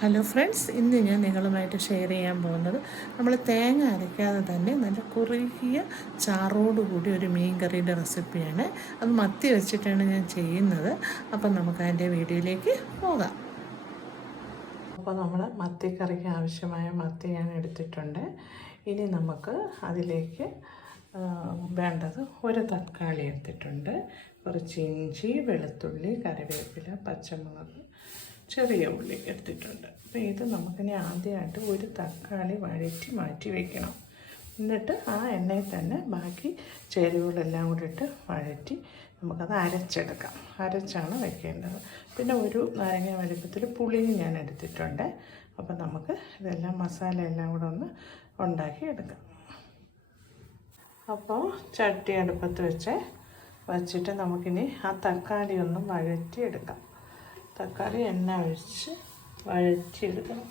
Hello friends, ഇന്ന് ഞാൻ നിങ്ങളുമായിട്ട് ഷെയർ ചെയ്യാൻ പോകുന്നത് നമ്മൾ തേങ്ങ അരയ്ക്കാതെ തന്നെ നല്ല കുറുകിയ ചാറോടുകൂടി ഒരു മീൻ കറിയുടെ റെസിപ്പിയാണ്. അത് മത്തി വെച്ചിട്ടാണ് ഞാൻ ചെയ്യുന്നത്. അപ്പം നമുക്ക് അതിൻ്റെ വീഡിയോയിലേക്ക് പോകാം. അപ്പോൾ നമ്മൾ മത്തിക്കറിക്ക് ആവശ്യമായ മത്തി ഞാൻ എടുത്തിട്ടുണ്ട്. ഇനി നമുക്ക് അതിലേക്ക് വേണ്ടത് ഒരു തക്കാളി എടുത്തിട്ടുണ്ട്, കുറച്ച് ഇഞ്ചി, വെളുത്തുള്ളി, കറിവേപ്പില, പച്ചമുളക്, ചെറിയ ഉള്ളി എടുത്തിട്ടുണ്ട്. അപ്പോൾ ഇത് നമുക്കിനി ആദ്യമായിട്ട് ഒരു തക്കാളി വഴറ്റി മാറ്റി വയ്ക്കണം. എന്നിട്ട് ആ എണ്ണയിൽ തന്നെ ബാക്കി ചേരുവകളെല്ലാം കൂടി ഇട്ട് വഴറ്റി നമുക്കത് അരച്ചെടുക്കാം. അരച്ചാണ് വയ്ക്കേണ്ടത്. പിന്നെ ഒരു നാരങ്ങ വലിപ്പത്തിൽ പുളിയും ഞാൻ എടുത്തിട്ടുണ്ട്. അപ്പോൾ നമുക്ക് ഇതെല്ലാം മസാല എല്ലാം കൂടെ ഒന്ന് ഉണ്ടാക്കി എടുക്കാം. അപ്പോൾ ചട്ടി അടുപ്പത്ത് വച്ചിട്ട് നമുക്കിനി ആ തക്കാളി ഒന്ന് വഴറ്റിയെടുക്കാം. തക്കാളി എണ്ണ ഒഴിച്ച് വഴറ്റിയെടുക്കണം.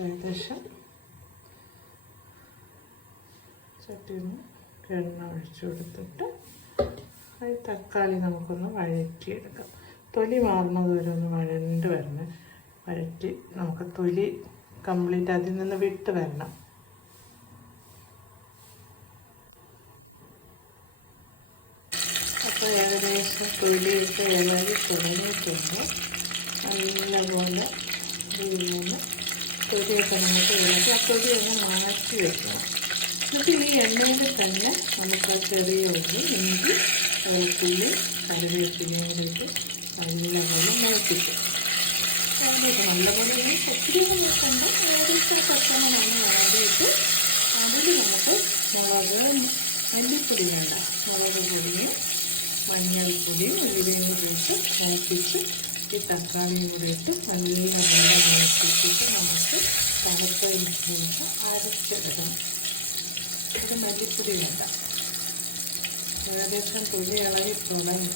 ഏകദേശം ചട്ടിയിൽ നിന്ന് എണ്ണ ഒഴിച്ചു കൊടുത്തിട്ട് ഈ തക്കാളി നമുക്കൊന്ന് വഴറ്റിയെടുക്കാം. തൊലി മാറുന്നത് വരെ ഒന്ന് വഴണ്ട് വരണം. വഴറ്റി നമുക്ക് തൊലി കംപ്ലീറ്റ് അതിൽ നിന്ന് വിട്ട് വരണം. അപ്പോൾ ഏകദേശം തൊലിയൊക്കെ ഇളകി തുടങ്ങിയിട്ടുണ്ട്. നല്ലപോലെ ഇതിന് തൊലിയൊക്കെ നമുക്ക് ഇളക്കി ആ തൊലി ഒന്ന് മാറ്റി വെക്കണം. എന്നിട്ട് ഈ എണ്ണയിൽ തന്നെ നമുക്ക് ആ ചെറിയ ഉള്ളി, ഇഞ്ചി, വെളുത്തുള്ളി, കറിവേപ്പിലയും കൂടി ഇട്ട് നല്ലപോലെ മുളപ്പിക്കും. നല്ലപോലെ ഒത്തിരി നിൽക്കേണ്ട, ഏകദേശം കഷ്ണമാണ് ആദ്യമായിട്ട്. അതിൽ നമുക്ക് മുളക്, മല്ലിപ്പൊടി വേണ്ട, മുളക് പൊടിയും മഞ്ഞൾപ്പൊടിയും ഉലുവയും കൂടി ഇട്ട് മുളപ്പിച്ച് ഈ തക്കാളിയും കൂടി ഇട്ട് നല്ലപോലെ മുളപ്പിച്ചിട്ട് നമുക്ക് തണുത്തതിലേക്ക് അരച്ചെടുക്കണം. ഇത് മല്ലിപ്പൊടി വേണ്ട, ഏകദേശം തൊലി ഇളകി തുടങ്ങി.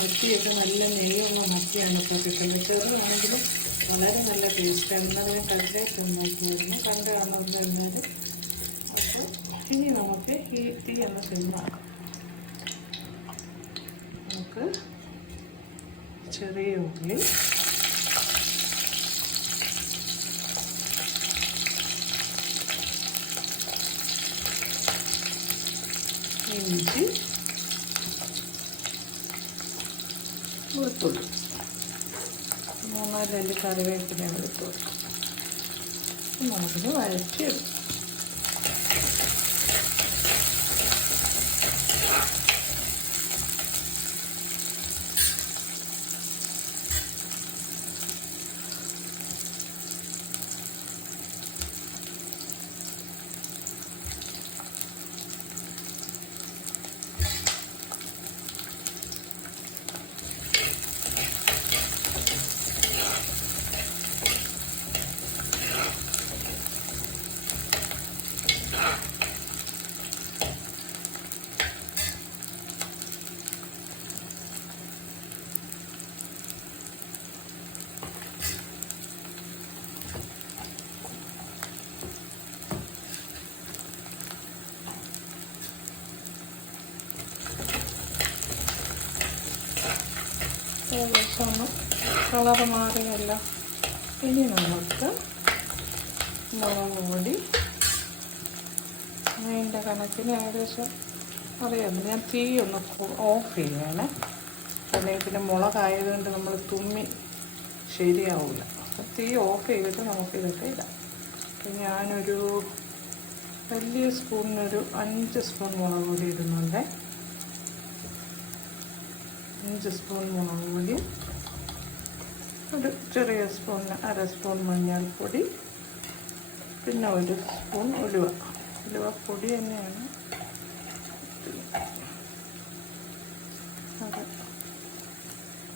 മത്തിയൊക്കെ നല്ല നെയ്യുള്ള മത്തിയാണ് ഇപ്പോൾ കിട്ടുന്നത്. ചെറുതാണെങ്കിലും വളരെ നല്ല ടേസ്റ്റാണ്. എന്നാൽ ഞാൻ കറിയായിട്ട് നോക്കിയായിരുന്നു, കണ്ട് കാണുന്നത് എന്നാലും. അപ്പോൾ ഇനി നമുക്ക് ഈ തീ ഒന്ന് സിമ്മാക്കാം. നമുക്ക് ചെറിയ ഉള്ളി, ഇഞ്ചി, വെളുത്തുള്ളി, 3-4 അല്ലി കറിവേപ്പില എടുത്ത് കൊടുക്കും. നമുക്കിത് വഴറ്റിയെടുക്കും. ഏകദേശം ഒന്ന് കളറ് മാറിയല്ല. ഇനി നമുക്ക് മുളക് പൊടി അതിൻ്റെ കണക്കിന് ഏകദേശം അറിയാമല്ലോ. ഞാൻ തീ ഒന്ന് ഓഫ് ചെയ്യണേ, അല്ലെങ്കിൽ പിന്നെ മുളകായതുകൊണ്ട് നമ്മൾ തുമ്മി ശരിയാവില്ല. തീ ഓഫ് ചെയ്തിട്ട് നമുക്കിതൊക്കെ ഇടാം. അപ്പം ഞാനൊരു വലിയ സ്പൂണിനൊരു 5 സ്പൂൺ മുളക് പൊടി ഇടുന്നുണ്ട്. 5 സ്പൂൺ മുളക് പൊടി, ഒരു ചെറിയ സ്പൂണിന് 1/2 സ്പൂൺ മഞ്ഞൾപ്പൊടി, പിന്നെ 1 സ്പൂൺ ഉലുവപ്പൊടി തന്നെയാണ്. അത്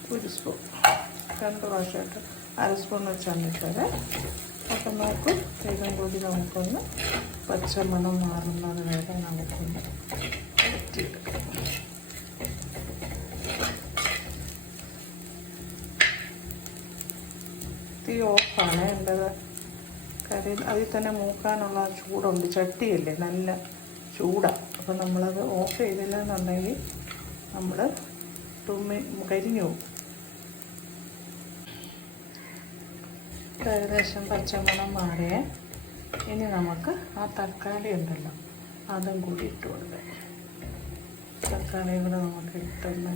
1 സ്പൂൺ, 2 പ്രാവശ്യമായിട്ട് 1/2 സ്പൂൺ വെച്ചാണ് ഇട്ടത്. അപ്പം നമുക്ക് ഇതും കൂടി നമുക്കൊന്ന് പച്ചമണം മാറുന്നത് വരെ നമുക്കൊന്ന് വഴറ്റിയെടുക്കാം. തീ ഓഫാണ്. എൻ്റെത് അതിൽ തന്നെ മൂക്കാനുള്ള ചൂടുണ്ട്, ചട്ടിയല്ലേ നല്ല ചൂടാണ്. അപ്പോൾ നമ്മളത് ഓഫ് ചെയ്തില്ല എന്നുണ്ടെങ്കിൽ നമ്മൾ കരിഞ്ഞു പോകും. ഏകദേശം പച്ചമണം മാറിയേ. ഇനി നമുക്ക് ആ തക്കാളി ഉണ്ടല്ലോ അതും കൂടി ഇട്ട് കൊടുക്കാം. തക്കാളിയും കൂടെ നമുക്ക് ഇട്ടൊന്ന്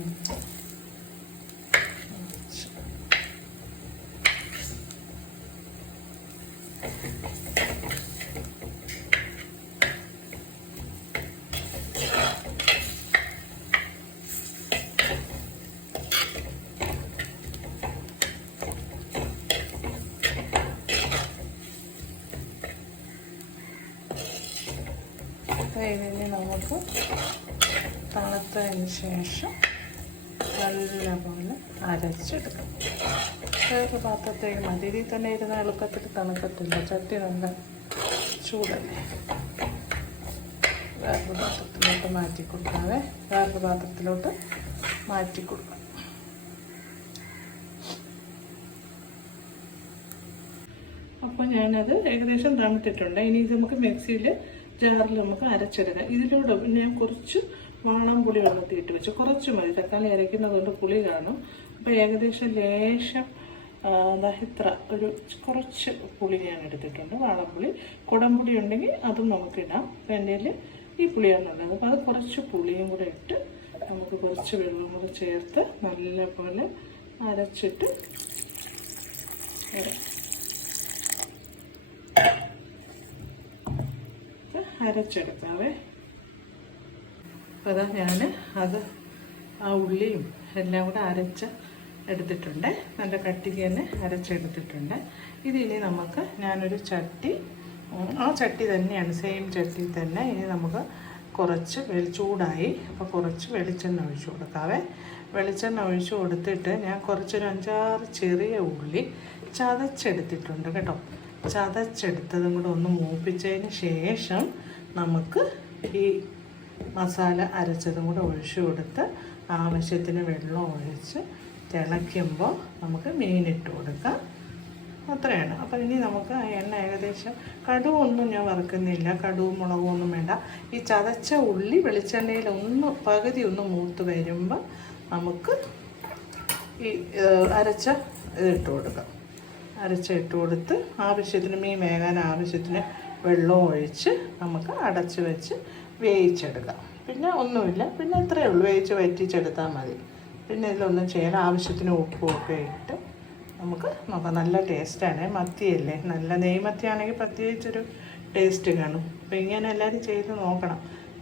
ഇതിന് നമുക്ക് തണുത്തതിന് ശേഷം നല്ലപോലെ അരച്ചെടുക്കാം. വേറെ പാത്രത്തേക്ക് മതി. ഇതിൽ തന്നെ ഇരുന്ന് എളുപ്പത്തിൽ തണുക്കത്തില്ല, ചട്ടി നല്ല ചൂടല്ലേ. വേറൊരു പാത്രത്തിലോട്ട് മാറ്റി കൊടുക്കാതെ വേറൊരു പാത്രത്തിലോട്ട് മാറ്റി കൊടുക്കാം. അപ്പോൾ ഞാനത് ഏകദേശം തണുത്തിട്ടുണ്ട്. ഇനി ഇത് നമുക്ക് മിക്സിയിൽ ജാറിൽ നമുക്ക് അരച്ചെടുക്കാം. ഇതിലൂടെ ഞാൻ കുറച്ച് വാളംപുളി വെള്ളത്തിയിട്ട് വെച്ച് കുറച്ച് മതി. തക്കാളി അരയ്ക്കുന്നതുകൊണ്ട് പുളി കാണും. അപ്പോൾ ഏകദേശം ലേശം ഇത്ര ഒരു കുറച്ച് പുളി ഞാൻ എടുത്തിട്ടുണ്ട്, വാളംപുളി. കുടംപുളി ഉണ്ടെങ്കിൽ അതും നമുക്കിടാം. അപ്പോൾ എൻ്റെ കയ്യിൽ ഈ പുളിയാണുള്ളത്. അപ്പോൾ അത് കുറച്ച് പുളിയും കൂടെ ഇട്ട് നമുക്ക് കുറച്ച് വെള്ളം കൂടെ ചേർത്ത് നല്ലപോലെ അരച്ചിട്ട് അരച്ചെടുക്കാവേ. അപ്പോൾ അതാ ഞാൻ ആ ഉള്ളിയും എല്ലാം കൂടെ അരച്ച് എടുത്തിട്ടുണ്ട്. നല്ല കട്ടിക്ക് തന്നെ അരച്ചെടുത്തിട്ടുണ്ട്. ഇതിനി നമുക്ക് ഞാനൊരു ചട്ടി, ആ ചട്ടി തന്നെയാണ്, സെയിം ചട്ടി തന്നെ. ഇനി നമുക്ക് കുറച്ച് ചൂടായി. അപ്പോൾ കുറച്ച് വെളിച്ചെണ്ണ ഒഴിച്ചു കൊടുക്കാവേ. വെളിച്ചെണ്ണ ഒഴിച്ചു കൊടുത്തിട്ട് ഞാൻ കുറച്ചൊരു 5-6 ചെറിയ ഉള്ളി ചതച്ചെടുത്തിട്ടുണ്ട് കേട്ടോ. ചതച്ചെടുത്തതും കൂടെ ഒന്ന് മൂപ്പിച്ചതിന് ശേഷം നമുക്ക് ഈ മസാല അരച്ചതും കൂടെ ഒഴിച്ചു കൊടുത്ത് ആവശ്യത്തിന് വെള്ളം ഒഴിച്ച് തിളയ്ക്കുമ്പോൾ നമുക്ക് മീനിട്ട് കൊടുക്കാം. അത്രയാണ്. അപ്പോൾ ഇനി നമുക്ക് ആ എണ്ണ ഏകദേശം, കടുവൊന്നും ഞാൻ വറുക്കുന്നില്ല, കടുവും മുളകും ഒന്നും വേണ്ട. ഈ ചതച്ച ഉള്ളി വെളിച്ചെണ്ണയിൽ പകുതി ഒന്ന് മൂത്ത് വരുമ്പോൾ നമുക്ക് ഈ അരച്ച ഇതിട്ട് കൊടുക്കാം. അരച്ചിട്ട് കൊടുത്ത് ആവശ്യത്തിന് മീൻ വേകാൻ ആവശ്യത്തിന് വെള്ളം ഒഴിച്ച് നമുക്ക് അടച്ച് വെച്ച് വേവിച്ചെടുക്കാം. പിന്നെ ഒന്നുമില്ല, പിന്നെ അത്രയേ ഉള്ളൂ, വേവിച്ച് വറ്റിച്ചെടുത്താൽ മതി. പിന്നെ ഇതിലൊന്നും ചെയ്യാൻ ആവശ്യത്തിന് ഉപ്പും ഒക്കെ ഇട്ട് നമുക്ക് നോക്കാം. നല്ല ടേസ്റ്റാണ്. മത്തിയല്ലേ, നല്ല നെയ്മത്തിയാണെങ്കിൽ പ്രത്യേകിച്ചൊരു ടേസ്റ്റ് കാണും. അപ്പോൾ ഇങ്ങനെ എല്ലാവരും ചെയ്ത് നോക്കണം,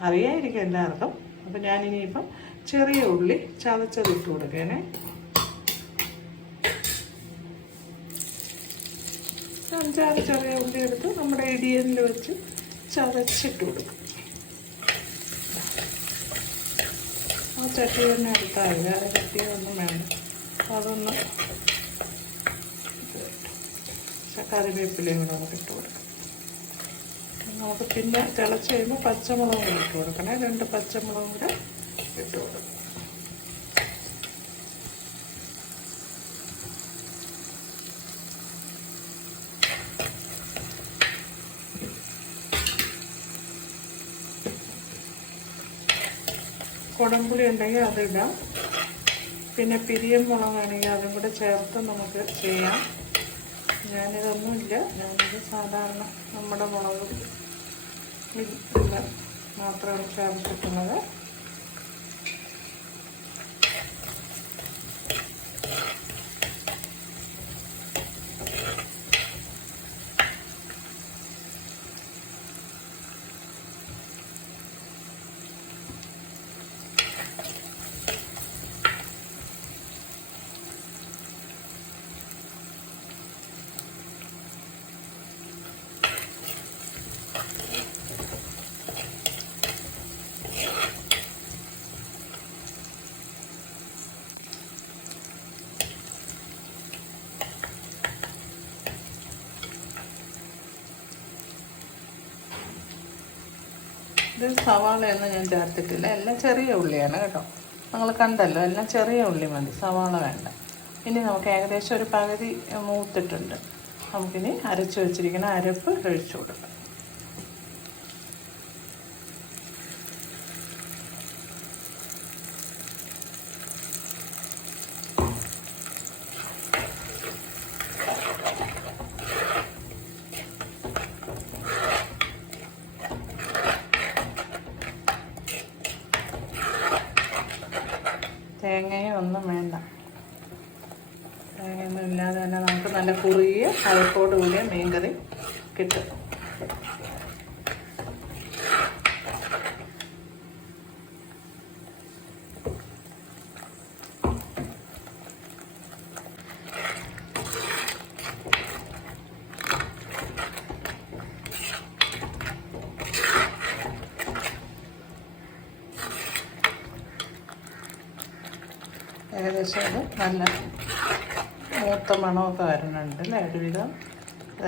അറിയായിരിക്കും എല്ലാവർക്കും. അപ്പോൾ ഞാനിനിയിപ്പം ചെറിയ ഉള്ളി ചതച്ചതിട്ട് കൊടുക്കേനെ. 5-6 ചെറിയ ഉള്ളി എടുത്ത് നമ്മുടെ ഇടിയനിൽ വെച്ച് ചതച്ചിട്ട് കൊടുക്കും. ആ ചട്ടി തന്നെ എടുത്താൽ മതി, വേറെ ചട്ടിയൊന്നും വേണ്ട. അതൊന്ന് കറിവേപ്പിലയും കൂടെ നമുക്ക് ഇട്ട് കൊടുക്കാം. നമുക്ക് പിന്നെ തിളച്ച് കഴിയുമ്പോൾ പച്ചമുളകും കൂടെ ഇട്ട് കൊടുക്കണേ. 2 പച്ചമുളകും കൂടെ ഇട്ട് കൊടുക്കും. കുടംപുളി ഉണ്ടെങ്കിൽ അതിടാം. പിന്നെ പിരിയൻ മുളകാണെങ്കിൽ അതും കൂടെ ചേർത്ത് നമുക്ക് ചെയ്യാം. ഞാനിതൊന്നുമില്ല, ഞാനിത് സാധാരണ നമ്മുടെ മുളക് മാത്രമാണ് ചേർത്തിട്ടുള്ളത്. ഇത് സവാളയൊന്നും ഞാൻ ചേർത്തിട്ടില്ല, എല്ലാം ചെറിയ ഉള്ളിയാണ് കേട്ടോ. നിങ്ങൾ കണ്ടല്ലോ, എല്ലാം ചെറിയ ഉള്ളി മതി, സവാള വേണ്ട. ഇനി നമുക്ക് ഏകദേശം ഒരു പകുതി മൂത്തിട്ടുണ്ട്. നമുക്കിനി അരച്ച് വെച്ചിരിക്കുന്ന അരപ്പ് ഒഴിച്ചു കൊടുക്കാം. തേങ്ങയും ഒന്നും വേണ്ട, തേങ്ങയൊന്നും ഇല്ലാതെ തന്നെ നമുക്ക് നല്ല കുറുകിയ അരപ്പോട് കൂടിയ മീൻകറി കിട്ടും. ഏകദേശം അത് നല്ല മൂത്ത മണമൊക്കെ വരുന്നുണ്ട് അല്ലേ ഒരുവിധം.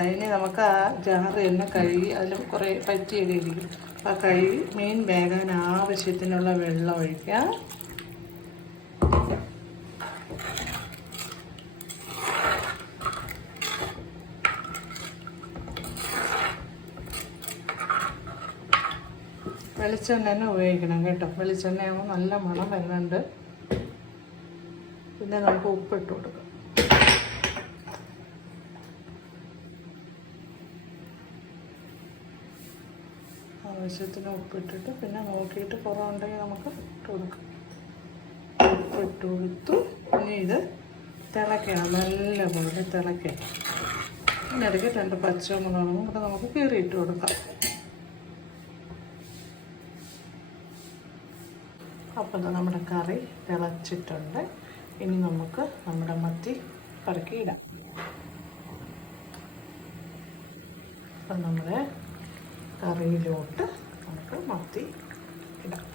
അതിന് നമുക്ക് ആ ജാറ് തന്നെ കഴുകി, അതിൽ കുറേ പറ്റിയൊക്കെ ഇരിക്കും. അപ്പോൾ കഴുകി മീൻ വേകാൻ ആവശ്യത്തിനുള്ള വെള്ളം ഒഴിക്കാം. വെളിച്ചെണ്ണ തന്നെ ഉപയോഗിക്കണം കേട്ടോ. വെളിച്ചെണ്ണയാകുമ്പോൾ നല്ല മണം വരുന്നുണ്ട്. പിന്നെ നമുക്ക് ഉപ്പിട്ട് കൊടുക്കാം. ആവശ്യത്തിന് ഉപ്പിട്ടിട്ട് പിന്നെ നോക്കിയിട്ട് കുറവുണ്ടെങ്കിൽ നമുക്ക് ഇട്ട് കൊടുക്കാം. ഉപ്പിട്ട് കൊടുത്തു. ഇനി ഇത് തിളയ്ക്കണം, നല്ലപോലെ തിളയ്ക്കണം. ഇതിനിടയ്ക്ക് 2 പച്ചമുളകും കൂടെ നമുക്ക് കീറിയിട്ട് കൊടുക്കാം. അപ്പം നമ്മുടെ കറി തിളച്ചിട്ടുണ്ട്. ഇനി നമുക്ക് നമ്മുടെ മത്തി പറക്കിയിടാം. അപ്പം നമ്മുടെ കറിയിലോട്ട് നമുക്ക് മത്തി ഇടാം.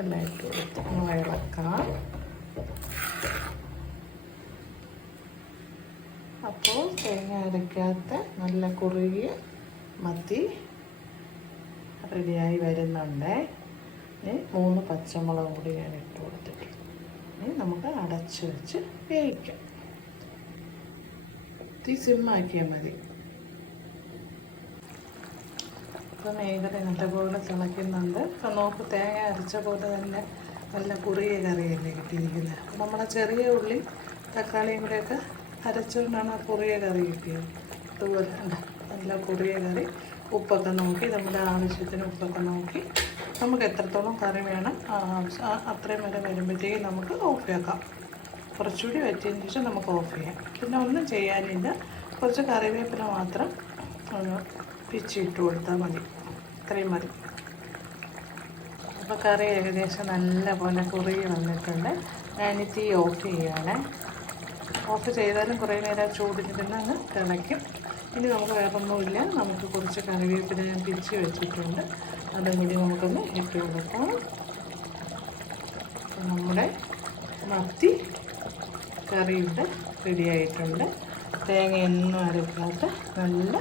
എല്ലാം ഇട്ട് കൊടുത്ത് ഇളക്കാം. അപ്പോൾ തേങ്ങ അരയ്ക്കാത്ത നല്ല കുറുകിയ മത്തി റെഡിയായി വരുന്നുണ്ട്. ഇനി 3 പച്ചമുളക് കൂടി ഞാൻ ഇട്ട് കൊടുത്തിട്ടുണ്ട്. ഇനി നമുക്ക് അടച്ച് വെച്ച് വേവിക്കാം. തീ സിമ്മാക്കിയാൽ മതി. ഇപ്പം മീൻകറി നല്ലപോലെ തിളയ്ക്കുന്നുണ്ട്. ഇപ്പം നോക്ക്, തേങ്ങ അരച്ച പോലെ തന്നെ നല്ല കുറിയ കറിയല്ലേ കിട്ടിയിരിക്കുന്നത്. അപ്പം നമ്മളെ ചെറിയ ഉള്ളി തക്കാളിയും കൂടെയൊക്കെ അരച്ചുകൊണ്ടാണ് ആ കുറിയ കറി കിട്ടിയത്. അതുപോലെ നല്ല കുറിയ കറി. ഉപ്പൊക്കെ നോക്കി, നമ്മുടെ ആവശ്യത്തിന് ഉപ്പൊക്കെ നോക്കി, നമുക്ക് എത്രത്തോളം കറി വേണം അത്രയും വരെ വരുമ്പോഴത്തേക്കും നമുക്ക് ഓഫ് ആക്കാം. കുറച്ചുകൂടി വെച്ചതിന് ശേഷം നമുക്ക് ഓഫ് ചെയ്യാം. പിന്നെ ഒന്നും ചെയ്യാനില്ല, കുറച്ച് കറിവേപ്പില മാത്രം പിച്ചിട്ട് കൊടുത്താൽ മതി. ഇത്രയും മതി. അപ്പോൾ കറി ഏകദേശം നല്ല പോലെ കുറുകി വന്നിട്ടുണ്ട്. ഞാനി തീ ഓഫ് ചെയ്യുകയാണ്. ഓഫ് ചെയ്താലും കുറേ നേരം ചൂടിലിരുന്ന് അങ്ങ് തിളയ്ക്കും. ഇനി നമുക്ക് വേറൊന്നുമില്ല, നമുക്ക് കുറച്ച് കറിവേപ്പില ഞാൻ പിച്ചി വെച്ചിട്ടുണ്ട്, അതും കൂടി നമുക്കൊന്ന് ഇട്ട് കൊടുക്കാം. നമ്മുടെ മത്തി കറിയുടെ റെഡിയായിട്ടുണ്ട്. തേങ്ങയൊന്നും അരക്കാത്ത നല്ല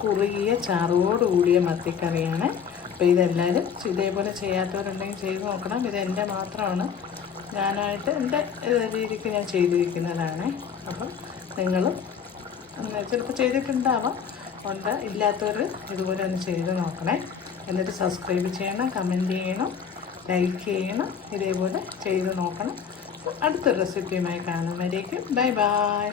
കുറുകിയ ചാറോട് കൂടിയ മത്തിക്കറിയാണ്. അപ്പോൾ ഇതെല്ലാവരും ഇതേപോലെ ചെയ്യാത്തവരുണ്ടെങ്കിൽ ചെയ്ത് നോക്കണം. ഇത് എൻ്റെ മാത്രമാണ്, ഞാനായിട്ട് എൻ്റെ രീതിക്ക് ഞാൻ ചെയ്തിരിക്കുന്നതാണ്. അപ്പം നിങ്ങളും ചിലപ്പോൾ ചെയ്തിട്ടുണ്ടാവാം. ഉണ്ട് ഇല്ലാത്തവർ ഇതുപോലെ ഒന്ന് ചെയ്ത് നോക്കണേ. എന്നിട്ട് സബ്സ്ക്രൈബ് ചെയ്യണം, കമൻറ്റ് ചെയ്യണം, ലൈക്ക് ചെയ്യണം. ഇതേപോലെ ചെയ്ത് നോക്കണം. അടുത്ത റെസിപ്പിയുമായി കാണുന്നവരേക്കും ബൈ ബൈ.